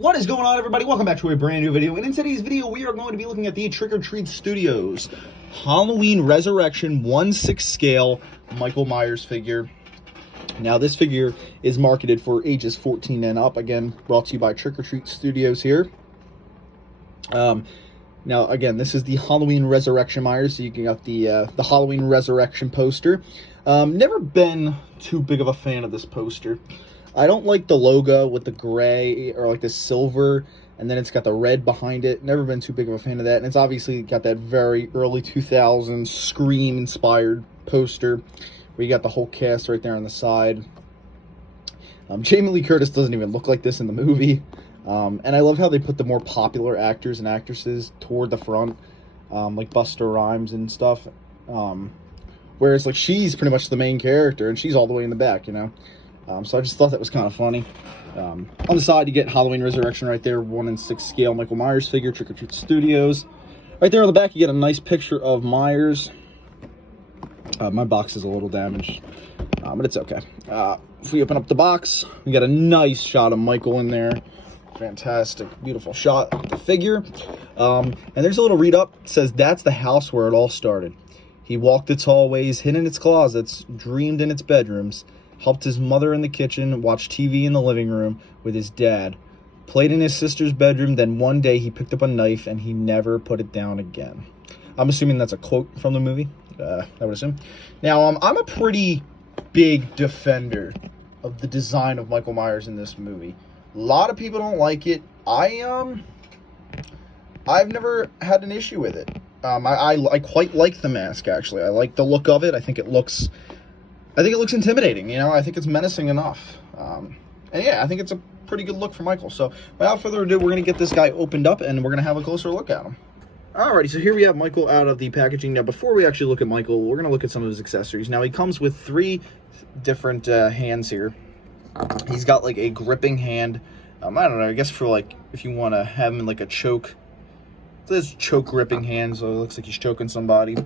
What is going on, everybody? Welcome back to a brand new video, and in today's video we are going to be looking at the Trick or Treat Studios Halloween Resurrection 1/6 scale Michael Myers figure. Now this figure is marketed for ages 14 and up, again brought to you by Trick or Treat Studios here. Now again, this is the Halloween Resurrection Myers, so you can get the Halloween Resurrection poster. Never been too big of a fan of this poster. I don't like the logo with the gray or like the silver, and then it's got the red behind it. Never been too big of a fan of that. And it's obviously got that very early 2000s Scream inspired poster where you got the whole cast right there on the side. Jamie Lee Curtis doesn't even look like this in the movie. And I love how they put the more popular actors and actresses toward the front, like Busta Rhymes and stuff. Whereas like she's pretty much the main character and she's all the way in the back, you know. So I just thought that was kind of funny. On the side, you get Halloween Resurrection right there, 1/6 scale Michael Myers figure, Trick or Treat Studios. Right there on the back, you get a nice picture of Myers. My box is a little damaged, but it's okay. If we open up the box, we got a nice shot of Michael in there. Fantastic, beautiful shot of the figure. And there's a little read up. It says, "That's the house where it all started. He walked its hallways, hid in its closets, dreamed in its bedrooms, helped his mother in the kitchen, watched TV in the living room with his dad, played in his sister's bedroom, then one day he picked up a knife and he never put it down again." I'm assuming that's a quote from the movie. I would assume. Now, I'm a pretty big defender of the design of Michael Myers in this movie. A lot of people don't like it. I've never had an issue with it. I quite like the mask, actually. I like the look of it. I think it looks intimidating, you know. I think it's menacing enough. And yeah, I think it's a pretty good look for Michael. So without further ado, we're going to get this guy opened up and we're going to have a closer look at him. Alrighty, so here we have Michael out of the packaging. Now, before we actually look at Michael, we're going to look at some of his accessories. Now, he comes with 3 different hands here. He's got like a gripping hand. I don't know, I guess for like, if you want to have him in like a choke. This choke gripping hand, so it looks like he's choking somebody.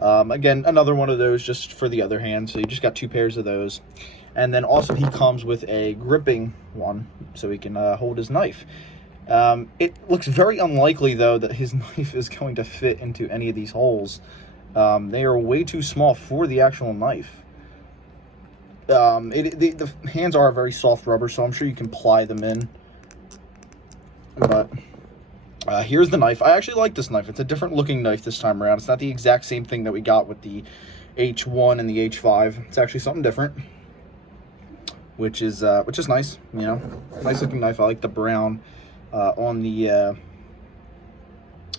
Again, another one of those just for the other hand, so you just got 2 pairs of those. And then also he comes with a gripping one, so he can hold his knife. It looks very unlikely, though, that his knife is going to fit into any of these holes. They are way too small for the actual knife. The hands are a very soft rubber, so I'm sure you can ply them in. But here's the knife. I actually like this knife. It's a different looking knife this time around. It's not the exact same thing that we got with the H1 and the H5. It's actually something different, which is nice. You know, nice looking knife. I like the brown on the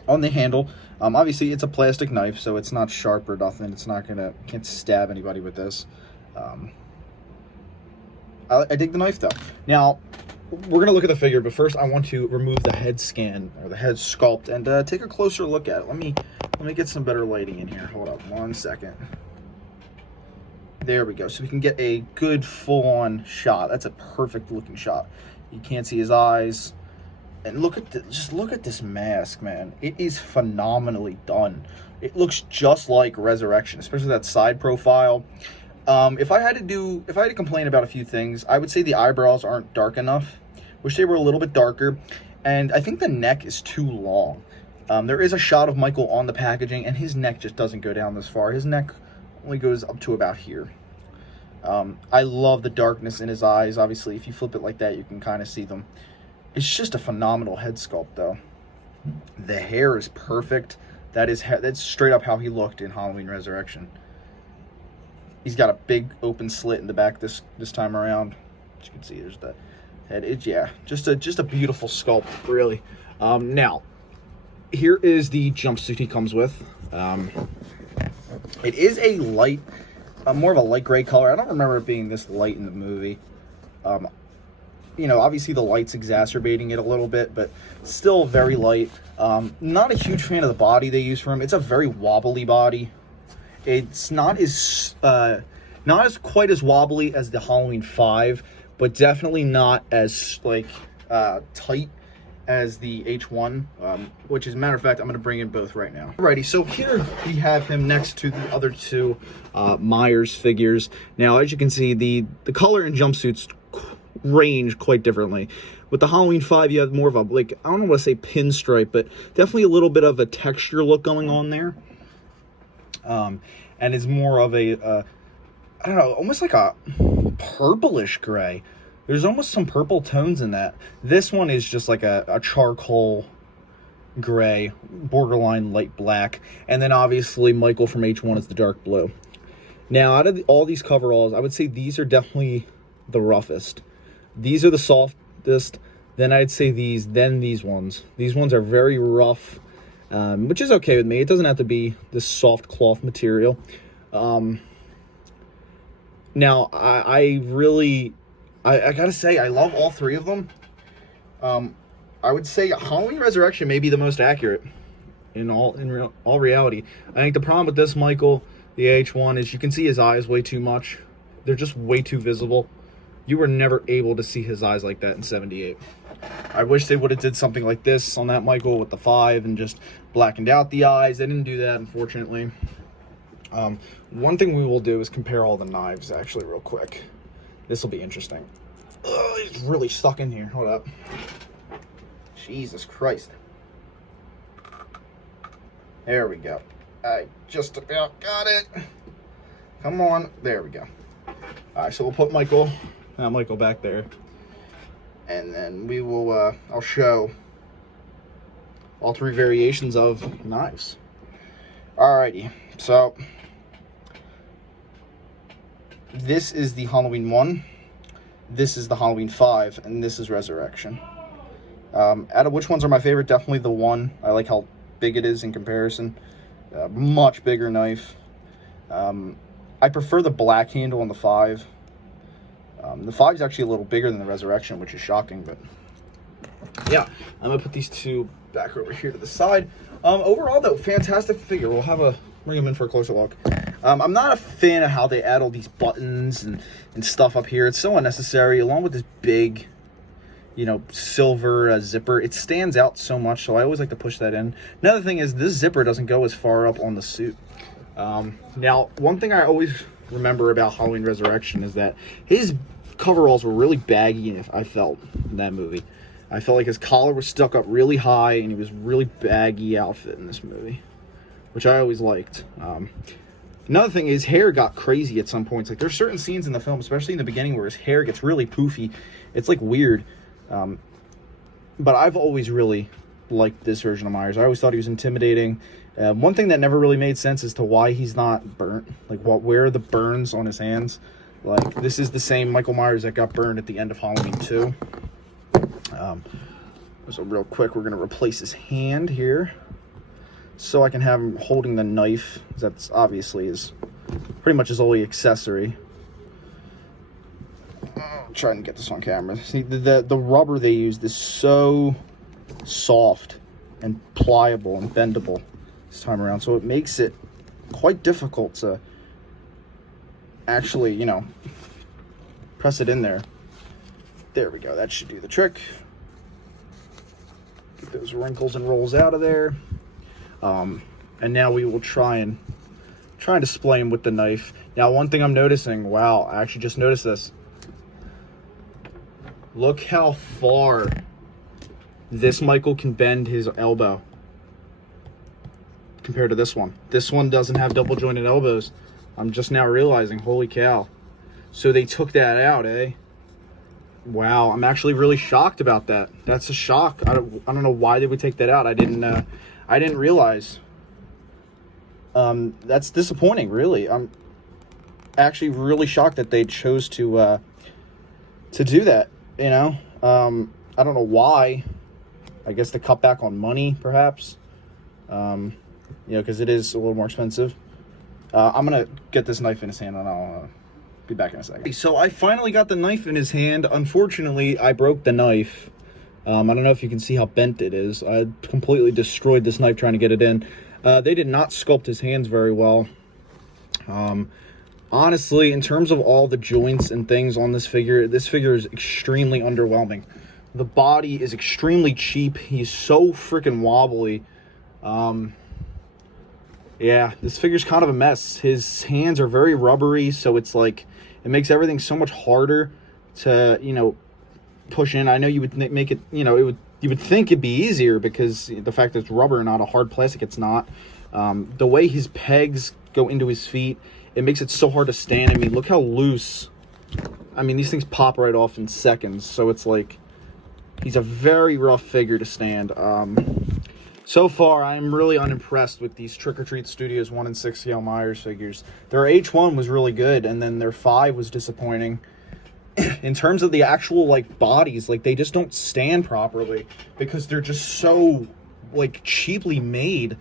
handle. Obviously, it's a plastic knife, so it's not sharp or nothing. It's not can't stab anybody with this. I dig the knife though. Now, we're gonna look at the figure, but first I want to remove the head scan or the head sculpt and take a closer look at it. Let me get some better lighting in here. Hold up 1 second. There we go. So we can get a good full-on shot. That's a perfect looking shot. You can't see his eyes. And just look at this mask, man. It is phenomenally done. It looks just like Resurrection, especially that side profile. If I had to complain about a few things, I would say the eyebrows aren't dark enough. Wish they were a little bit darker. And I think the neck is too long. There is a shot of Michael on the packaging, and his neck just doesn't go down this far. His neck only goes up to about here. I love the darkness in his eyes. Obviously, if you flip it like that, you can kind of see them. It's just a phenomenal head sculpt, though. The hair is perfect. That's straight up how he looked in Halloween Resurrection. He's got a big open slit in the back this time around. As you can see, there's the head. Yeah, just a beautiful sculpt, really. Now, here is the jumpsuit he comes with. It is a light, more of a light gray color. I don't remember it being this light in the movie. You know, obviously the light's exacerbating it a little bit, but still very light. Not a huge fan of the body they use for him. It's a very wobbly body. It's not quite as wobbly as the Halloween 5, but definitely not as like tight as the H1, which as a matter of fact, I'm going to bring in both right now. Alrighty, so here we have him next to the other 2 Myers figures. Now, as you can see, the color and jumpsuits range quite differently. With the Halloween 5, you have more of a, like, I don't want to say pinstripe, but definitely a little bit of a texture look going on there. And it's more of a, I don't know, almost like a purplish gray. There's almost some purple tones in that. This one is just like a charcoal gray, borderline light black. And then obviously Michael from H1 is the dark blue. Now, out of all these coveralls, I would say these are definitely the roughest. These are the softest. Then I'd say these, then these ones. These ones are very rough, which is okay with me. It doesn't have to be this soft cloth material. Now, I gotta say, I love all three of them. I would say Halloween Resurrection may be the most accurate in all reality. I think the problem with this Michael, the H1, is you can see his eyes way too much. They're just way too visible. You were never able to see his eyes like that in 78. I wish they would have did something like this on that Michael with the 5 and just blackened out the eyes. They didn't do that, unfortunately. One thing we will do is compare all the knives, actually, real quick. This will be interesting. Ugh, it's really stuck in here. Hold up. Jesus Christ. There we go. I just about got it. Come on. There we go. All right, so we'll put Michael back there. And then we will, I'll show all three variations of knives. Alrighty, so this is the Halloween 1, this is the Halloween 5, and this is Resurrection. Out of which ones are my favorite? Definitely the 1. I like how big it is in comparison. Much bigger knife. I prefer the black handle on the 5. The 5 is actually a little bigger than the Resurrection, which is shocking, but yeah, I'm going to put these two back over here to the side. Overall, though, fantastic figure. We'll bring them in for a closer look. I'm not a fan of how they add all these buttons and stuff up here. It's so unnecessary, along with this big, you know, silver zipper. It stands out so much, so I always like to push that in. Another thing is this zipper doesn't go as far up on the suit. Now, one thing I always remember about Halloween Resurrection is that his coveralls were really baggy, I felt, in that movie. I felt like his collar was stuck up really high, and he was really baggy outfit in this movie, which I always liked. Another thing is hair got crazy at some points. Like, there's certain scenes in the film, especially in the beginning, where his hair gets really poofy. It's, like, weird. But I've always really liked this version of Myers. I always thought he was intimidating. One thing that never really made sense as to why he's not burnt. Like, where are the burns on his hands? Like, this is the same Michael Myers that got burned at the end of Halloween 2. So real quick, we're going to replace his hand here, so I can have him holding the knife. That's obviously is pretty much his only accessory. I'm trying to get this on camera. See, the rubber they used is so soft and pliable and bendable this time around, so it makes it quite difficult to actually, you know, press it in there. There we go. That should do the trick. Get those wrinkles and rolls out of there. And now we will try and display him with the knife. Now, one thing I'm noticing, wow, I actually just noticed this. Look how far this Michael can bend his elbow compared to this one. This one doesn't have double jointed elbows. I'm just now realizing, holy cow. So they took that out, eh? Wow, I'm actually really shocked about that. That's a shock. I don't know why they would take that out. I didn't realize. That's disappointing, really. I'm actually really shocked that they chose to do that, you know? I don't know why. I guess to cut back on money, perhaps. You know, because it is a little more expensive. I'm going to get this knife in his hand, and I'll be back in a second. So I finally got the knife in his hand. Unfortunately, I broke the knife. I don't know if you can see how bent it is. I completely destroyed this knife trying to get it in. They did not sculpt his hands very well. Honestly, in terms of all the joints and things on this figure is extremely underwhelming. The body is extremely cheap. He's so freaking wobbly. Yeah, this figure's kind of a mess. His hands are very rubbery, so it's like, it makes everything so much harder to, you know, push in. I know you would make it, you know, you would think it'd be easier because the fact that it's rubber, not a hard plastic, it's not. The way his pegs go into his feet, it makes it so hard to stand. I mean, look how loose. I mean, these things pop right off in seconds, so it's like he's a very rough figure to stand. So far, I'm really unimpressed with these Trick or Treat Studios 1 and 6 scale Myers figures. Their H1 was really good, and then their 5 was disappointing. In terms of the actual, like, bodies, like, they just don't stand properly because they're just so, like, cheaply made.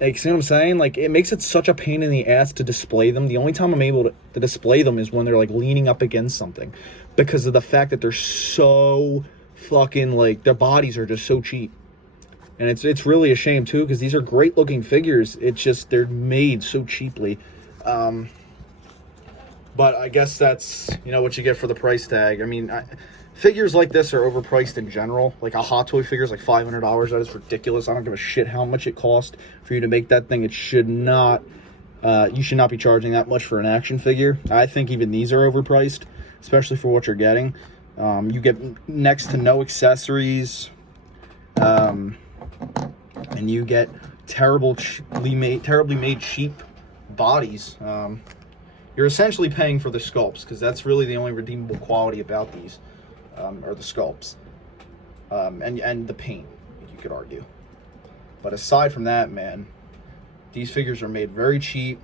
Like, see what I'm saying? Like, it makes it such a pain in the ass to display them. The only time I'm able to display them is when they're, like, leaning up against something because of the fact that they're so fucking, like, their bodies are just so cheap. And it's really a shame, too, because these are great-looking figures. It's just they're made so cheaply. But I guess that's, you know, what you get for the price tag. I mean, figures like this are overpriced in general. Like, a Hot Toy figure is like $500. That is ridiculous. I don't give a shit how much it cost for you to make that thing. It should not, you should not be charging that much for an action figure. I think even these are overpriced, especially for what you're getting. You get next to no accessories. And you get terribly made cheap bodies. You're essentially paying for the sculpts because that's really the only redeemable quality about these, are the sculpts, and the paint, you could argue. But aside from that, man, these figures are made very cheap.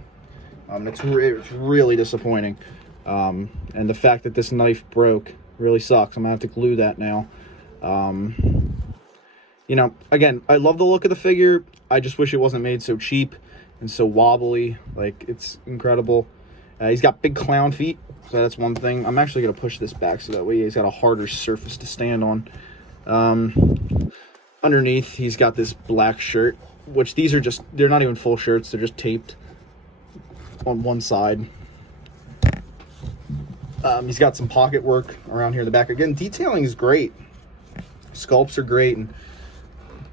It's really disappointing. And the fact that this knife broke really sucks. I'm gonna have to glue that now. You know, again, I love the look of the figure. I just wish it wasn't made so cheap and so wobbly. Like, it's incredible. He's got big clown feet, so that's one thing. I'm actually going to push this back so that way he's got a harder surface to stand on. Underneath, he's got this black shirt, which these are just, they're not even full shirts. They're just taped on one side. He's got some pocket work around here in the back. Again, detailing is great. Sculpts are great, and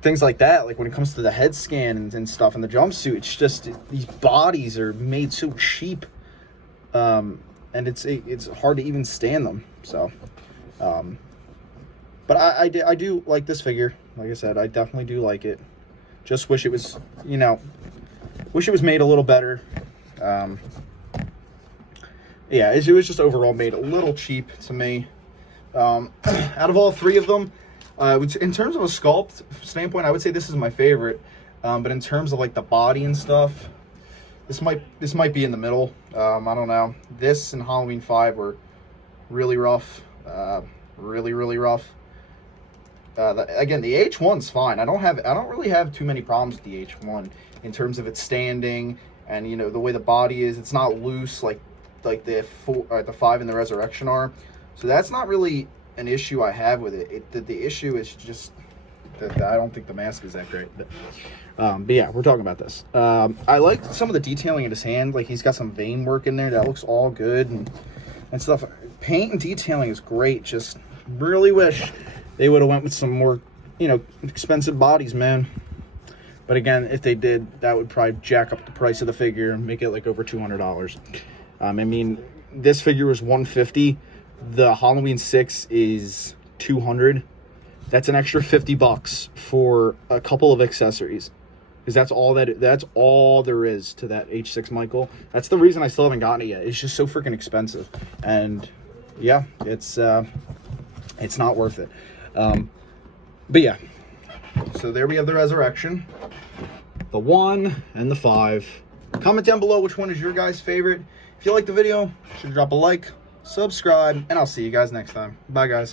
things like that, like when it comes to the head scan and stuff and the jumpsuit, it's just these bodies are made so cheap, and it's hard to even stand them. So but I do like this figure. Like I said, I definitely do like it. Just wish it was, you know, wish it was made a little better. Yeah, it was just overall made a little cheap to me. Out of all three of them, in terms of a sculpt standpoint, I would say this is my favorite. But in terms of like the body and stuff, this might be in the middle. I don't know. This and Halloween 5 were really rough. Really rough. Again, the H1's fine. I don't really have too many problems with the H1 in terms of its standing and, you know, the way the body is. It's not loose like the 5 and the Resurrection are. So that's not really an issue I have with it. The issue is just that I don't think the mask is that great. But yeah, we're talking about this. I like some of the detailing in his hand. Like, he's got some vein work in there that looks all good and stuff. Paint and detailing is great. Just really wish they would have went with some more, you know, expensive bodies, man. But again, if they did, that would probably jack up the price of the figure and make it like over $200. I mean, this figure was $150. The Halloween 6 is $200. That's an extra $50 for a couple of accessories, because that's all there is to that H6 Michael. That's the reason I still haven't gotten it yet. It's just so freaking expensive, and yeah, it's not worth it. But yeah, so there we have the Resurrection, the 1 and the 5. Comment down below which one is your guys' favorite. If you like the video, you should drop a like, subscribe, and I'll see you guys next time. Bye, guys.